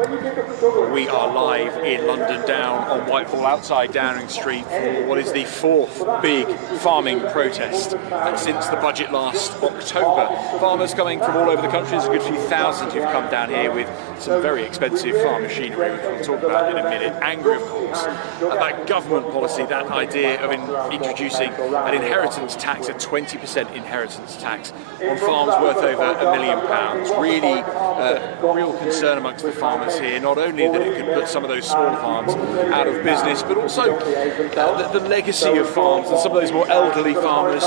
We are live in London Down on Whitehall outside Downing Street for what is the fourth big farming protest since the budget last October. Farmers coming from all over the country, there's a good few thousand who've come down here with some very expensive farm machinery, which we'll talk about in a minute. Angry, of course, at that government policy, that idea of introducing an inheritance tax, a 20% inheritance tax on farms worth over £1 million. Really real concern amongst the farmers here, not only that it could put some of those small farms out of business, but also the legacy of farms and some of those more elderly farmers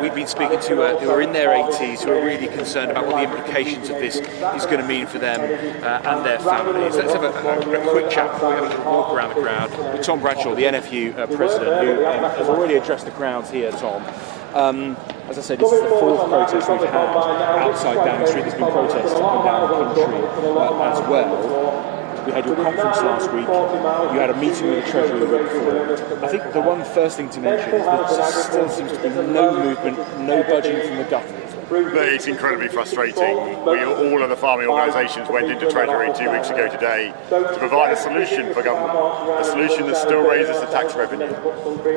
we've been speaking to who are in their 80s, who are really concerned about what the implications of this is going to mean for them and their families. Let's have a quick chat before we have a little walk around the crowd with Tom Bradshaw, the NFU President, who has already addressed the crowds here, Tom. As I said, this is the fourth protest we've had outside Downing Street. There's been protests up and down the country as well. We had your conference last week, you had a meeting with the Treasury the week before. I think the one first thing to mention is that there still seems to be no movement, no budging from the government. It's incredibly frustrating. All of the farming organisations went into Treasury 2 weeks ago today to provide a solution for government, a solution that still raises the tax revenue,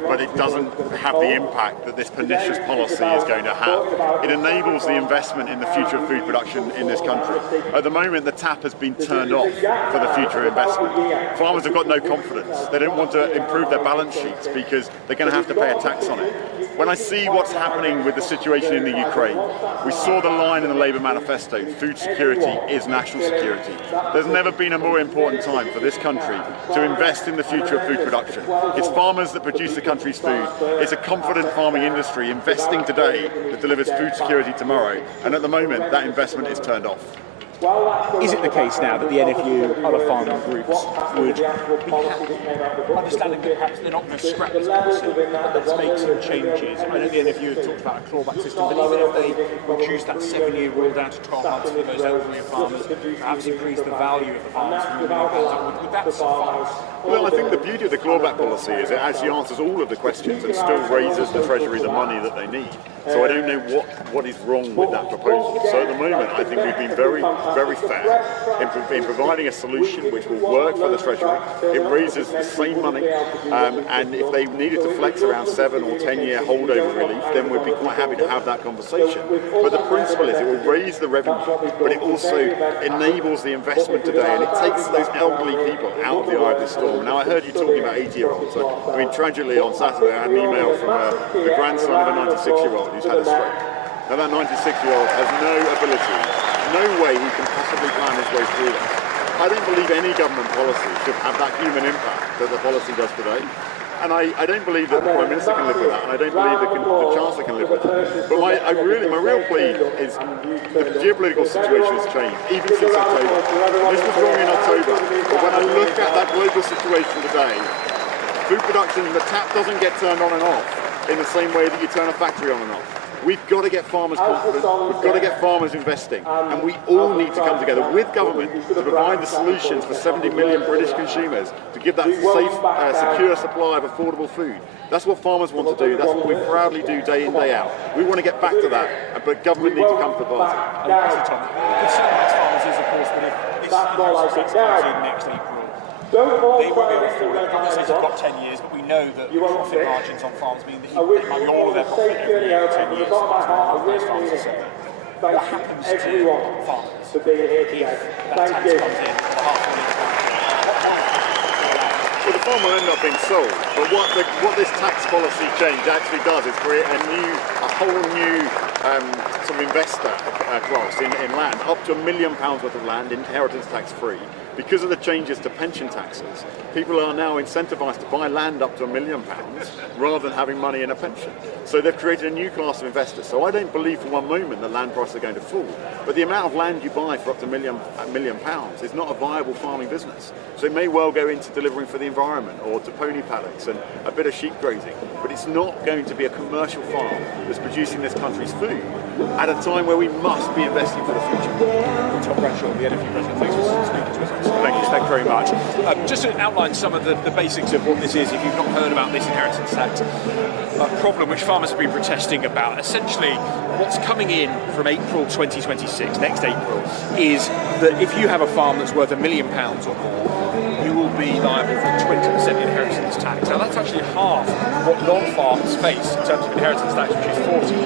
but it doesn't have the impact that this pernicious policy is going to have. It enables the investment in the future of food production in this country. At the moment, the tap has been turned off for the future investment. Farmers have got no confidence. They don't want to improve their balance sheets because they're going to have to pay a tax on it. When I see what's happening with the situation in the Ukraine, we saw the line in the Labour manifesto, food security is national security. There's never been a more important time for this country to invest in the future of food production. It's farmers that produce the country's food. It's a confident farming industry investing today that delivers food security tomorrow. And at the moment, that investment is turned off. Is it the case now that the NFU, other farming groups, would be happy, understanding that perhaps they're not going to scrap this policy, but let's make some changes? I know the NFU has talked about a clawback system, but even if they reduce that 7-year rule down to 12 months for the most elderly farmers, perhaps increase the value of the farms from £1 million, would that suffice? Well, I think the beauty of the clawback policy is it actually answers all of the questions and still raises the Treasury the money that they need. So I don't know what is wrong with that proposal. So at the moment, I think we've been very fair in providing a solution which will work for the Treasury. It raises the same money, and if they needed to flex around 7 or 10-year holdover relief, then we'd be quite happy to have that conversation. But the principle is it will raise the revenue, but it also enables the investment today, and it takes those elderly people out of the eye of the storm. Now, I heard you talking about 80-year-olds. I mean, tragically, on Saturday, I had an email from the grandson of a 96-year-old who's had a stroke. Now, that 96-year-old has no ability, no way he can possibly plan his way through this. I don't believe any government policy should have that human impact that the policy does today. And I don't believe that the Prime Minister can live with that, and I don't believe the Chancellor can live with that. But my real plea is the geopolitical situation has changed, even since October. This was wrong in October, but when I look at that global situation today, food production, the tap doesn't get turned on and off in the same way that you turn a factory on and off. We've got to get farmers confident, we've got to get farmers investing, and we all need to come together with government to provide the solutions for 70 million British consumers to give that safe, secure supply of affordable food. That's what farmers want to do, that's what we proudly do day in, day out. We want to get back to that, but government needs to come to the party. Tom, the concern amongst farmers is, of course, that if this comes in next April, they won't be able to afford it. The government says you've got 10 years, but we know that the profit margins on farms mean that they might be all of their profit every year for 10 years. So that's what most farmers are saying. What happens to farmers if that tax comes in for Well, the farm will end up being sold, but what this tax policy change actually does is create a whole new sort of investor class in land, up to £1 million worth of land, inheritance tax free. Because of the changes to pension taxes, people are now incentivised to buy land up to £1 million rather than having money in a pension. So they've created a new class of investors. So I don't believe for one moment that land prices are going to fall. But the amount of land you buy for up to £1 million is not a viable farming business. So it may well go into delivering for the environment or to pony paddocks and a bit of sheep grazing. But it's not going to be a commercial farm that's producing this country's food at a time where we must be investing for the future. Tom Bradshaw, the NFU President, thanks for speaking to us. Thank you. very much. Just to outline some of the basics of what this is, if you've not heard about this inheritance tax problem which farmers have been protesting about, essentially what's coming in from April 2026, next April, is that if you have a farm that's worth £1 million or more, you will be liable for 20% inheritance tax. Now that's actually half what non-farmers face in terms of inheritance tax, which is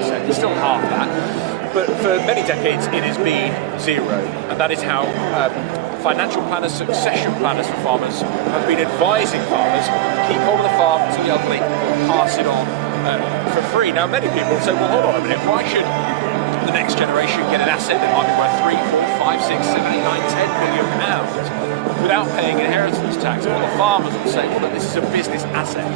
40%. It's still half that. But for many decades it has been zero, and that is how financial planners, succession planners for farmers have been advising farmers keep hold of the farm to the elderly, pass it on for free. Now many people say, well, hold on a minute, why should the next generation get an asset that might be worth 3, 4, 5, 6, 7, 8, 9, 10 million pounds without paying inheritance tax? Well, the farmers will say, well, look, this is a business asset.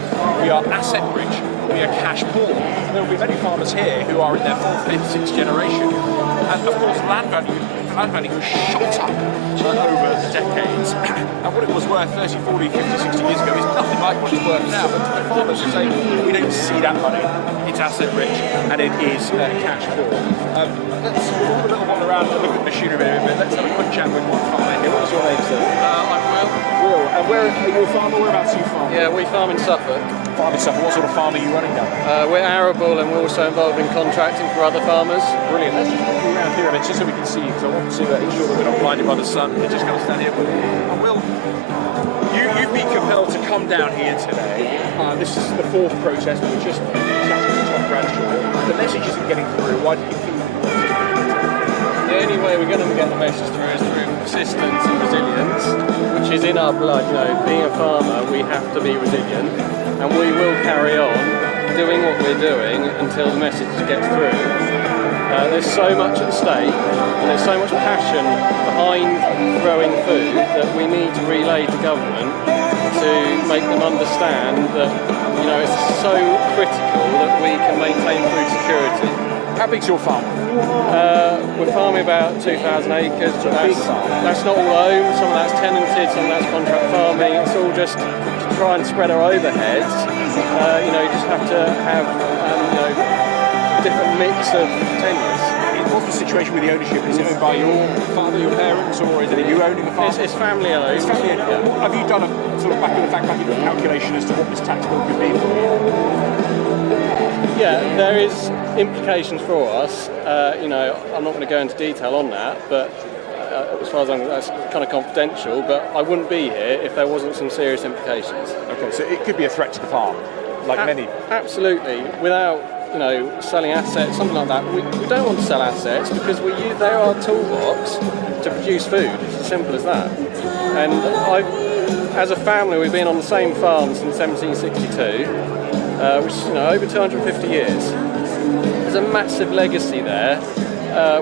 We are asset rich, we are cash poor. There will be many farmers here who are in their 4th, 5th, 6th generation. And of course, land value has shot up over the decades. And what it was worth 30, 40, 50, 60 years ago is nothing like what it's worth now. But the farmers will say, we don't see that money. It's asset rich and it is cash poor. Let's walk a little wander around and look at the machinery a bit. Let's have a quick chat with one farmer here. What's your name, sir? I'm Will. Will. And where are you a farmer? Whereabouts are you farming? Yeah, we farm in Suffolk. Farm in Suffolk. What sort of farm are you running down? We're arable and we're also involved in contracting for other farmers. Brilliant. Let's just walk you around here a bit just so we can see you, because I want to ensure that we're not blinded by the sun. Just going to stand here. And Will, you've been compelled to come down here today. This is the 4th protest. We were just chatting to Tom Bradshaw. The message isn't getting through. Why do you think? The only way we're going to get the message through is through persistence and resilience, which is in our blood. You know, being a farmer, we have to be resilient, and we will carry on doing what we're doing until the message gets through. There's so much at stake, and there's so much passion behind growing food that we need to relay to government to make them understand that, you know, it's so critical that we can maintain food security. How big's your farm? We're farming about 2,000 acres. That's not all owned, some of that's tenanted, some of that's contract farming. It's all just to try and spread our overheads. You know, you just have to have different mix of tenures. What's the situation with the ownership? Is it owned by your father, your parents, or is it you owning the farm? It's family owned. It's family owned. Yeah. Have you done a sort of back of the calculation as to what this tax bill could be for you? Yeah, there is implications for us. You know, I'm not going to go into detail on that, but as far as I'm, that's kind of confidential. But I wouldn't be here if there wasn't some serious implications. Okay, so it could be a threat to the farm, like many. Absolutely, without selling assets, something like that. We don't want to sell assets because they are our toolbox to produce food. It's as simple as that. And as a family, we've been on the same farm since 1762, which is over 250 years. There's a massive legacy there,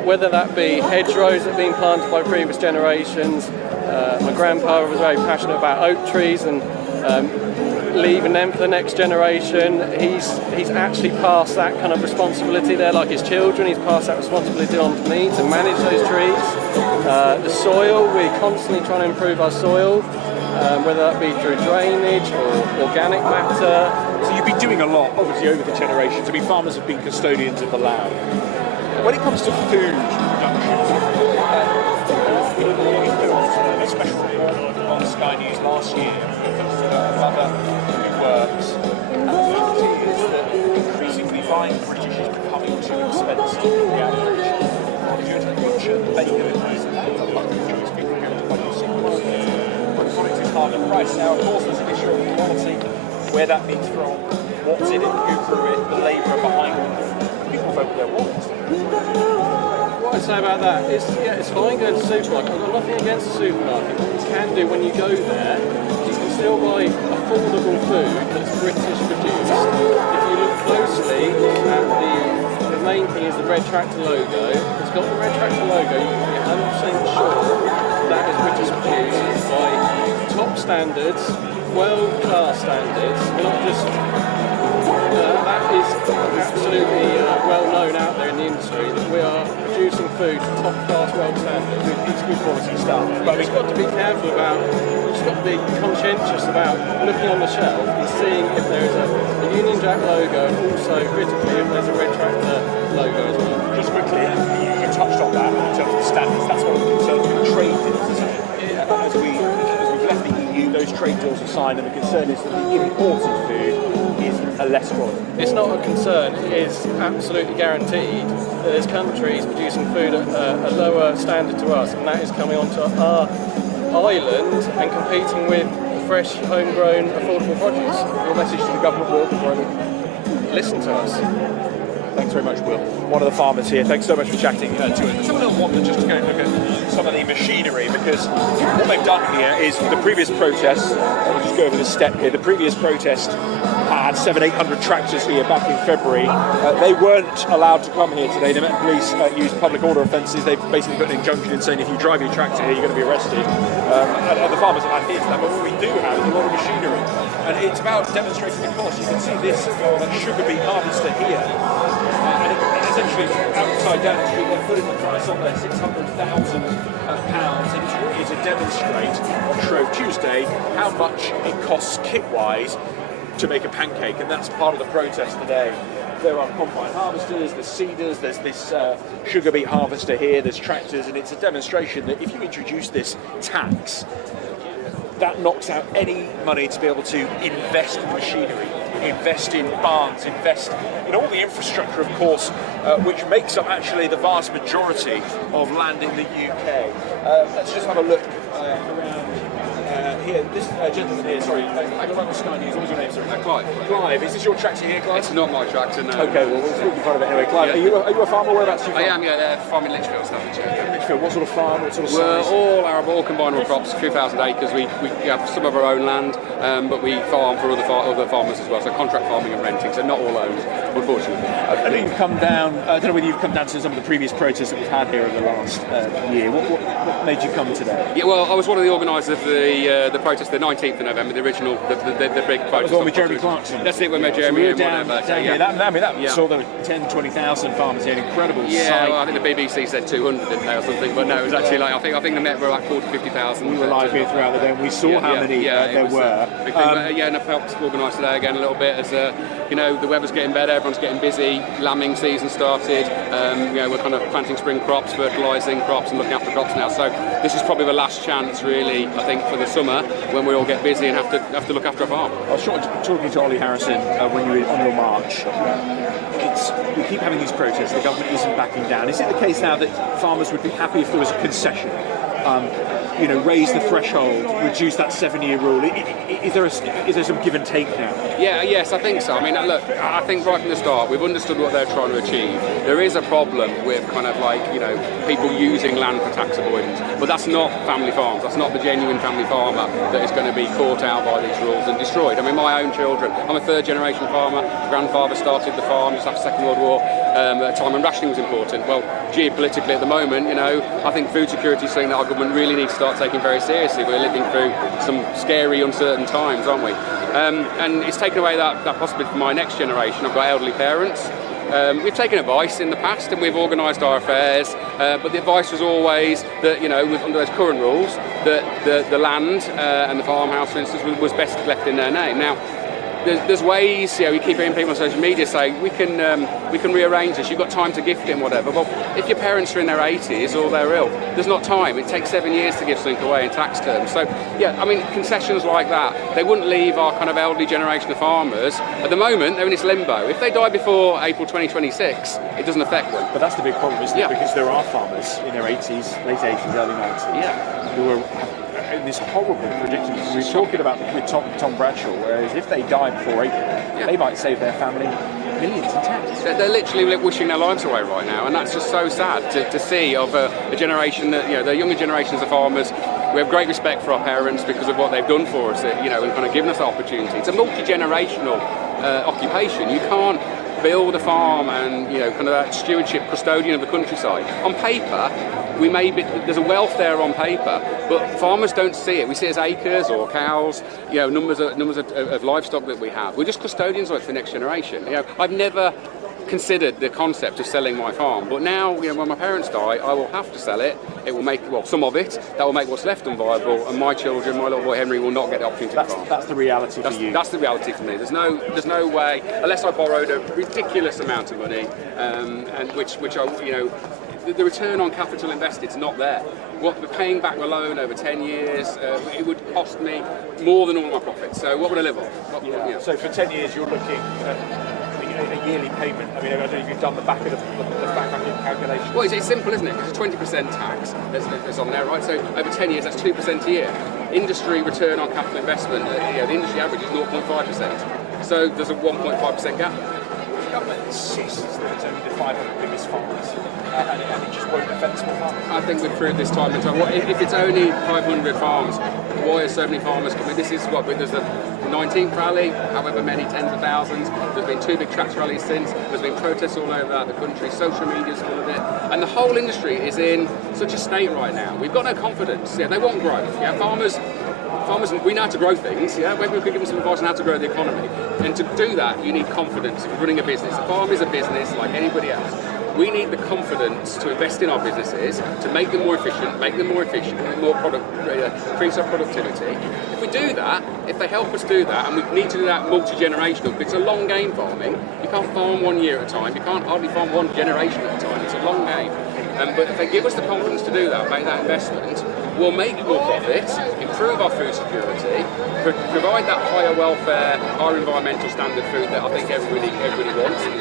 whether that be hedgerows that have been planted by previous generations. My grandpa was very passionate about oak trees and leaving them for the next generation. He's actually passed that kind of responsibility there, like his children. He's passed that responsibility on to me to manage those trees. The soil, we're constantly trying to improve our soil, whether that be through drainage or organic matter. So you've been doing a lot, obviously, over the generations. I mean, farmers have been custodians of the land. When it comes to food production, we filmed a special report on Sky News last year. A mother who works, and the fact is that increasingly buying British is becoming too expensive for the average. If you're to the butcher, the baker, the luxury choice, people go to quite a product is hard to price. Now, of course, there's an issue of quality, where that means from, what's in it, who grew it, the labourer behind it. People vote with their wallets. What I say about that is, it's fine going to the supermarket. I've got nothing against the supermarket. What you can do when you go there, you can still buy affordable food that's British produced. If you look closely at the main thing is the Red Tractor logo. It's got the Red Tractor logo. You can be 100% sure that is British produced by top standards, world-class standards. We're not just that is absolutely well known out there in the industry that we are producing food to top class world standards. It's good quality stuff. But we've got to be careful about, we've just got to be conscientious about looking on the shelf and seeing if there is a Union Jack logo and also critically if there's a Red Tractor logo as well. Just quickly, you touched on that in terms of the standards. That's one of the concerns with trade deals, isn't it? As we've those trade deals are signed, and the concern is that the imported food is a less quality. It's not a concern, it is absolutely guaranteed that there's countries producing food at a lower standard to us, and that is coming onto our island and competing with fresh, homegrown, affordable produce. Your message to the government, Will? Listen to us. Thanks very much, Will. One of the farmers here. Thanks so much for chatting to us. Let's have a little wander just to go and look at some of the machinery, because what they've done here is the previous protest, I'll just go over this step here, the previous protest had 700-800 tractors here back in February. They weren't allowed to come here today. The Met Police used public order offences. They've basically got an injunction in saying if you drive your tractor here, you're going to be arrested. And the farmers have adhered to that, but what we do have is a lot of machinery. And it's about demonstrating the cost. You can see this sugar beet harvester here. And essentially, outside down the street, they're putting the price on there, £600,000, and it's really to demonstrate on Shrove Tuesday how much it costs kit-wise to make a pancake, and that's part of the protest today. There are combine harvesters, there's seeders, there's this sugar beet harvester here, there's tractors, and it's a demonstration that if you introduce this tax, that knocks out any money to be able to invest in machinery, invest in barns, invest in all the infrastructure, of course, which makes up actually the vast majority of land in the UK. Let's just have a look around here. This gentleman here, sorry, I'm on Sky News. What was your name, sorry? Clive. Clive, is this your tractor here, Clive? It's not my tractor, no. Okay, well, we'll speak in front of it anyway. Clive, Yeah. are you a farmer? Whereabouts are you from? I am, yeah, farming Litchfield, Staffordshire. Litchfield. What sort of farm? What sort of We're size? all combinable crops, a few thousand acres. We have some of our own land, but we farm for other farmers as well. So contract farming and renting, so not all owned, unfortunately. I think you've come down. I don't know whether you've come down to some of the previous protests that we've had here over the last year. What made you come today? Yeah, well, I was one of the organisers of the protest, the 19th of November, the original, the big protest. That was the one with Jeremy Clarkson. That's it, with So Jeremy we were and down whatever. here. That saw there were 10, 20,000 farmers here. An incredible Yeah, sight. well, I think the BBC said 200, didn't they, or something? But no, it was actually like I think the Met were like 40-50,000. We were live here throughout the day, and we saw how many there were. And I've helped organise today again a little bit as the weather's getting better, everyone's getting busy, lambing season started. We're kind of planting spring crops, fertilising crops, and looking after crops now. So this is probably the last chance, really, I think, for the summer when we all get busy and have to look after a farm. I was talking to Ollie Harrison when you were on your march. We keep having these protests. The government isn't backing down. Is it the case now that farmers would be happy if there was a concession? Raise the threshold, reduce that 7-year rule. Is there some give and take now? Yes, I think so. I mean, look, I think right from the start we've understood what they're trying to achieve. There is a problem with kind of people using land for tax avoidance, but that's not family farms. That's not the genuine family farmer that is going to be caught out by these rules and destroyed. I mean, my own children. I'm a third-generation farmer. Grandfather started the farm just after the Second World War at a time when rationing was important. Well, geopolitically at the moment, I think food security is something that our government really needs to start taking very seriously. We're living through some scary, uncertain times, aren't we? And it's taken away that possibility for my next generation. I've got elderly parents. We've taken advice in the past and we've organised our affairs, but the advice was always that, under those current rules, that the land and the farmhouse, for instance, was best left in their name. Now, there's ways, we keep hearing people on social media say, we can rearrange this, you've got time to gift it and whatever. Well, if your parents are in their 80s or they're ill, there's not time. It takes 7 years to give something away in tax terms. So, concessions like that, they wouldn't leave our kind of elderly generation of farmers. At the moment, they're in this limbo. If they die before April 2026, it doesn't affect them. But that's the big problem, isn't it? Because there are farmers in their 80s, late 80s, early 90s, who are in this horrible predicament. We were talking about with Tom Bradshaw, whereas if they die before April, they might save their family millions in tax. They're literally wishing their lives away right now, and that's just so sad to see of a generation that, the younger generations of farmers. We have great respect for our parents because of what they've done for us, and kind of given us the opportunity. It's a multi-generational occupation. You can't build a farm and kind of that stewardship custodian of the countryside. On paper, there's a wealth there on paper, but farmers don't see it. We see it as acres or cows, numbers of livestock that we have. We're just custodians of it for the next generation. I've never considered the concept of selling my farm, but now when my parents die, I will have to sell it. It will make some of it. That will make what's left unviable, and my children, my little boy Henry, will not get the opportunity to farm. That's the reality for you. That's the reality for me. There's no way, unless I borrowed a ridiculous amount of money, and which I the return on capital invested is not there. What we're paying back the loan over 10 years, it would cost me more than all my profits. So what would I live on? So for 10 years, you're looking at a yearly payment. I mean, I don't know if you've done the back of the calculation. Well, it's simple, isn't it? It's a 20% tax that's on there, right? So over 10 years, that's 2% a year. Industry return on capital investment, the industry average is 0.5%. So there's a 1.5% gap. The government insists that it's only the 500 biggest farmers, and it just won't affect small farmers. I think we've proved this time and time. If it's only 500 farms, why are so many farmers coming? This is what, there's the 19th rally, however many tens of thousands. There's been 2 big tractor rallies since. There's been protests all over the country. Social media's full of it. And the whole industry is in such a state right now. We've got no confidence. Yeah, they want growth. Yeah, farmers, we know how to grow things. Yeah, maybe we could give them some advice on how to grow the economy. And to do that, you need confidence in running a business. A farm is a business like anybody else. We need the confidence to invest in our businesses, to make them more efficient, increase our productivity. If we do that, if they help us do that, and we need to do that multi-generational, because it's a long game farming. You can't farm 1 year at a time. You can't hardly farm 1 generation at a time. It's a long game. But if they give us the confidence to do that, make that investment, we'll make more profits, improve our food security, provide that higher welfare, higher environmental standard food that I think everybody wants and is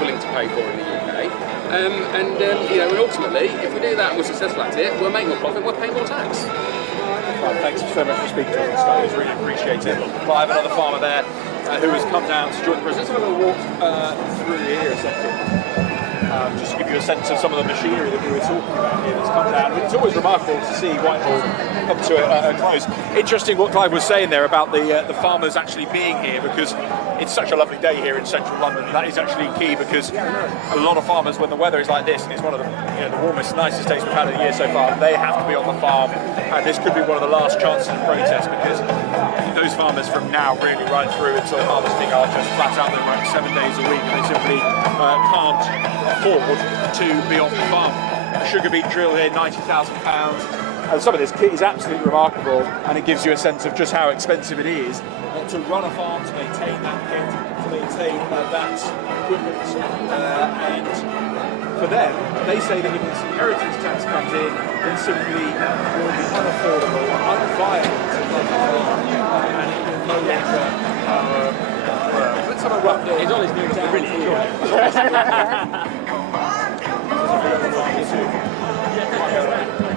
willing to pay for in the UK. And ultimately, if we do that and we're successful at it, we'll make more profit, we'll pay more tax. Well, thanks so much for speaking to us, Sky. It's really appreciated. Clive, another farmer there who has come down to join the President. Let's have a walk through here a second. Just to give you a sense of some of the machinery that we were talking about here that's come down. It's always remarkable to see Whitehall come to a close. Interesting what Clive was saying there about the farmers actually being here, because it's such a lovely day here in central London. That is actually key, because a lot of farmers, when the weather is like this, and it's one of the warmest, nicest days we've had of the year so far, they have to be on the farm, and this could be one of the last chances of protest, because those farmers from now really right through until harvesting are just flat out there like 7 days a week, and they simply can't afford to be off the farm. A sugar beet drill here, £90,000. And some of this kit is absolutely remarkable, and it gives you a sense of just how expensive it is to run a farm, to maintain that kit, to maintain that equipment. And for them, they say that if this inheritance tax comes in, then simply will be unaffordable, unviable to run the farm, and it will no longer work. Let's have a run. He's on his new down. Really enjoy it.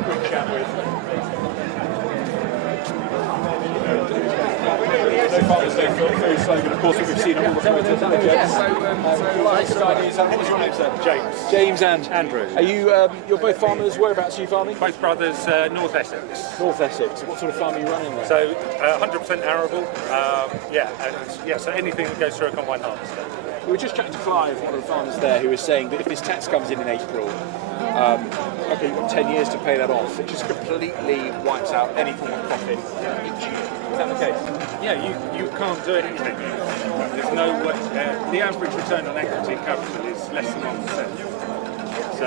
Quick chat with. No farmers don't feel very slogan, of course, we've seen all the photos. Sky News, what was your name, sir? James and Andrew. Are you? You're both farmers. Whereabouts are you farming? Both brothers, North Essex. North Essex. What sort of farm are you running there? So 100% arable. So anything that goes through a combine harvester. We were just chatting to Clive, one of the farmers there, who was saying that if this tax comes in April, okay, you've got 10 years to pay that off. It just completely wipes out any form of profit each year. Is that the case? Yeah, you can't do anything. There's no way. The average return on equity capital is less than 1%. So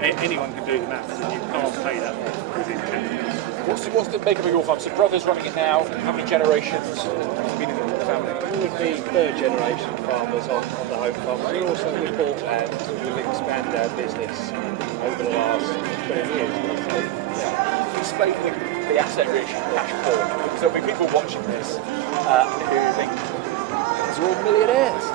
anyone can do the maths, and you can't pay that off within 10 years. What's the makeup of your farm? So brothers running it now. How many generations have been in the family? We would be third generation farmers on the home farm. We also bought land. We've expanded our business over the last 20 years. Explain the asset rich cash poor, because there'll be people watching this who think these are all millionaires.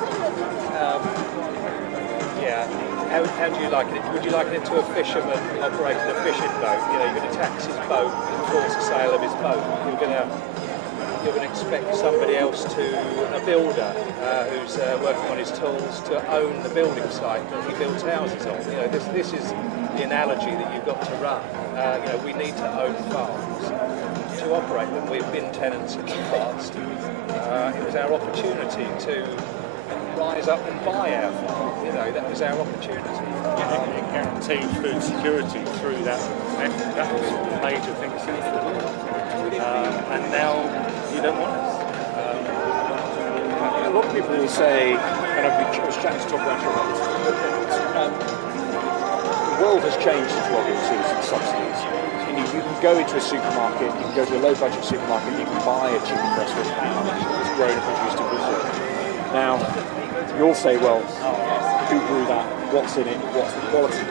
How do you liken it? Would you liken it to a fisherman operating a fishing boat? You know, you're going to tax his boat and force the sale of his boat. You're going to expect somebody else a builder who's working on his tools, to own the building site that he builds houses on. You know, this is the analogy that you've got to run. We need to own farms to operate them. We've been tenants in the past. It was our opportunity to rise up and buy our farm. That was our opportunity. It guaranteed food security through that method. That was the major thing since the law. And now you don't want us. A lot of people will say, and I was chatting to Tom Blanchard about this, the world has changed since World War II, since subsidies. You can go into a supermarket, you can go to a low-budget supermarket, you can buy a chicken breast with ham that's grown and produced in Brazil. Now, you'll say, well, who grew that? What's in it? What's the quality?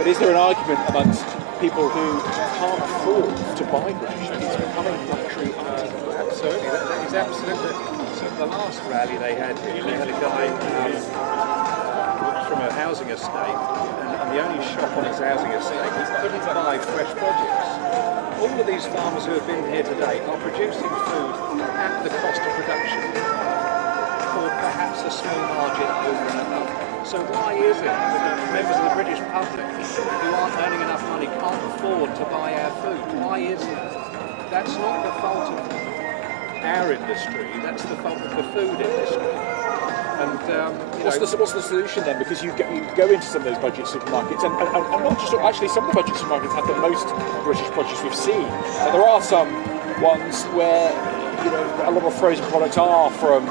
But is there an argument amongst people who can't afford to buy British food? It's becoming luxury article. Absolutely, that is absolutely. So the last rally they had here, they had a guy from a housing estate, and the only shop on his housing estate, he couldn't buy fresh produce. All of these farmers who have been here today are producing food at the cost of production, or perhaps a small margin over and above. So why is it that members of the British public who aren't earning enough money can't afford to buy our food? Why is that? That's not the fault of our industry, that's the fault of the food industry. And what's the solution then? Because you go into some of those budget supermarkets, and not just actually some of the budget supermarkets have the most British produce we've seen. But there are some ones where a lot of frozen products are from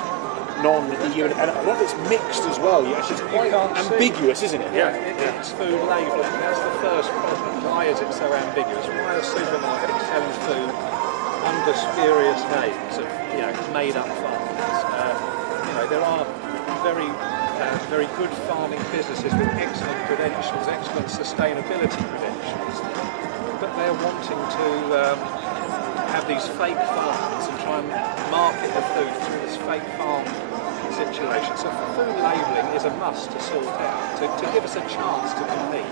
non-EU, and a lot of it's mixed as well. Actually, it's quite ambiguous, isn't it? Yeah, it's food labelling. That's the first problem. Why is it so ambiguous? Why are supermarkets selling food under spurious names of made-up farmers? There are very good farming businesses with excellent credentials, excellent sustainability credentials, but they're wanting to have these fake farms and try and market the food through this fake farm situation. So food labelling is a must to sort out, to give us a chance to compete.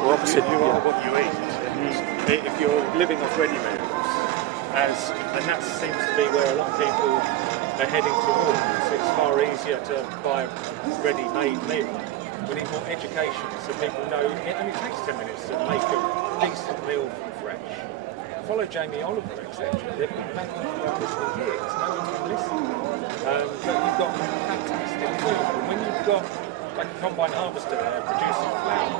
Well, opposite, you are what you eat. And if you're living off ready meals, and that seems to be where a lot of people are heading towards. It's far easier to buy a ready-made meal. We need more education so people know it only takes 10 minutes to make a decent meal from fresh. Follow Jamie Oliver, etc. They've been making this for years. No one can listen. But you've got fantastic food. And when you've got like a combine harvester producing flour,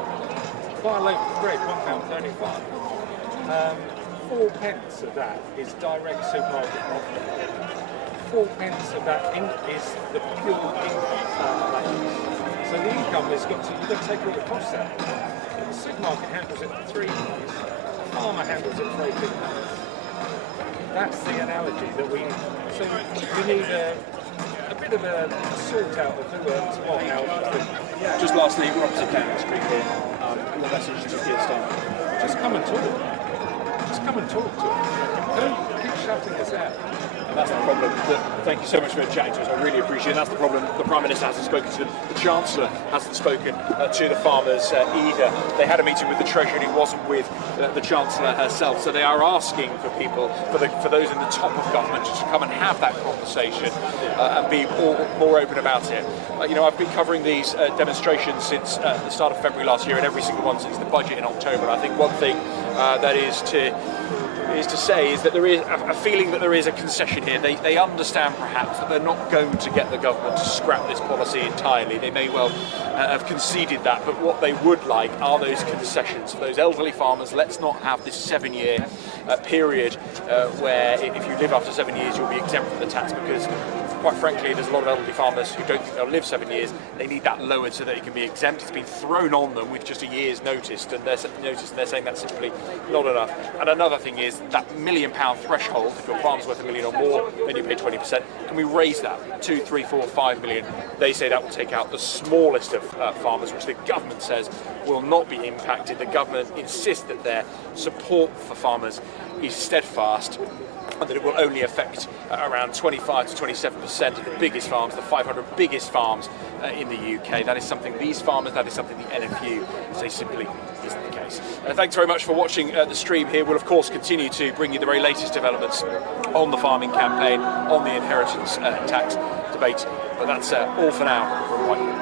buy a loaf of bread, £1.35. 4 pence of that is direct supermarket profit. 4 pence of that is the pure income farmer makes. So the income has got to, you've got to take all the costs out. The supermarket handles it at 3 pence, the farmer handles it for 18 pence. That's the analogy that we need. So we need a bit of a sort out of who earns what out. Just lastly, we're opposite Downing Street here. What message to your staff? Just come and talk. Just come and talk to us. Don't keep shouting us out. And that's the problem. Thank you so much for chatting to us. I really appreciate it. And that's the problem. The Prime Minister hasn't spoken to them. The Chancellor hasn't spoken to the farmers either. They had a meeting with the Treasury and it wasn't with the Chancellor herself. So they are asking for people, for those in the top of government, to come and have that conversation and be more open about it. I've been covering these demonstrations since the start of February last year, and every single one since the budget in October. And I think one thing that is to say is that there is a feeling that there is a concession here. They understand perhaps that they're not going to get the government to scrap this policy entirely. They may well have conceded that, but what they would like are those concessions. For those elderly farmers, let's not have this 7-year period where if you live after 7 years you'll be exempt from the tax, because quite frankly there's a lot of elderly farmers who don't think they'll live 7 years. They need that lowered so that they can be exempt. It's been thrown on them with just a year's notice, and they're saying that's simply not enough. And another thing is that £1 million threshold. If your farm's worth $1 million or more, then you pay 20%. Can we raise that 2, 3, 4, 5 million? They say that will take out the smallest of farmers, which the government says will not be impacted. The government insists that their support for farmers is steadfast, and that it will only affect around 25 to 27% of the biggest farms, the 500 biggest farms in the UK. That is something the NFU say simply isn't the case. Thanks very much for watching the stream here. We'll of course continue to bring you the very latest developments on the farming campaign, on the inheritance tax debate, but that's all for now from Whitehead.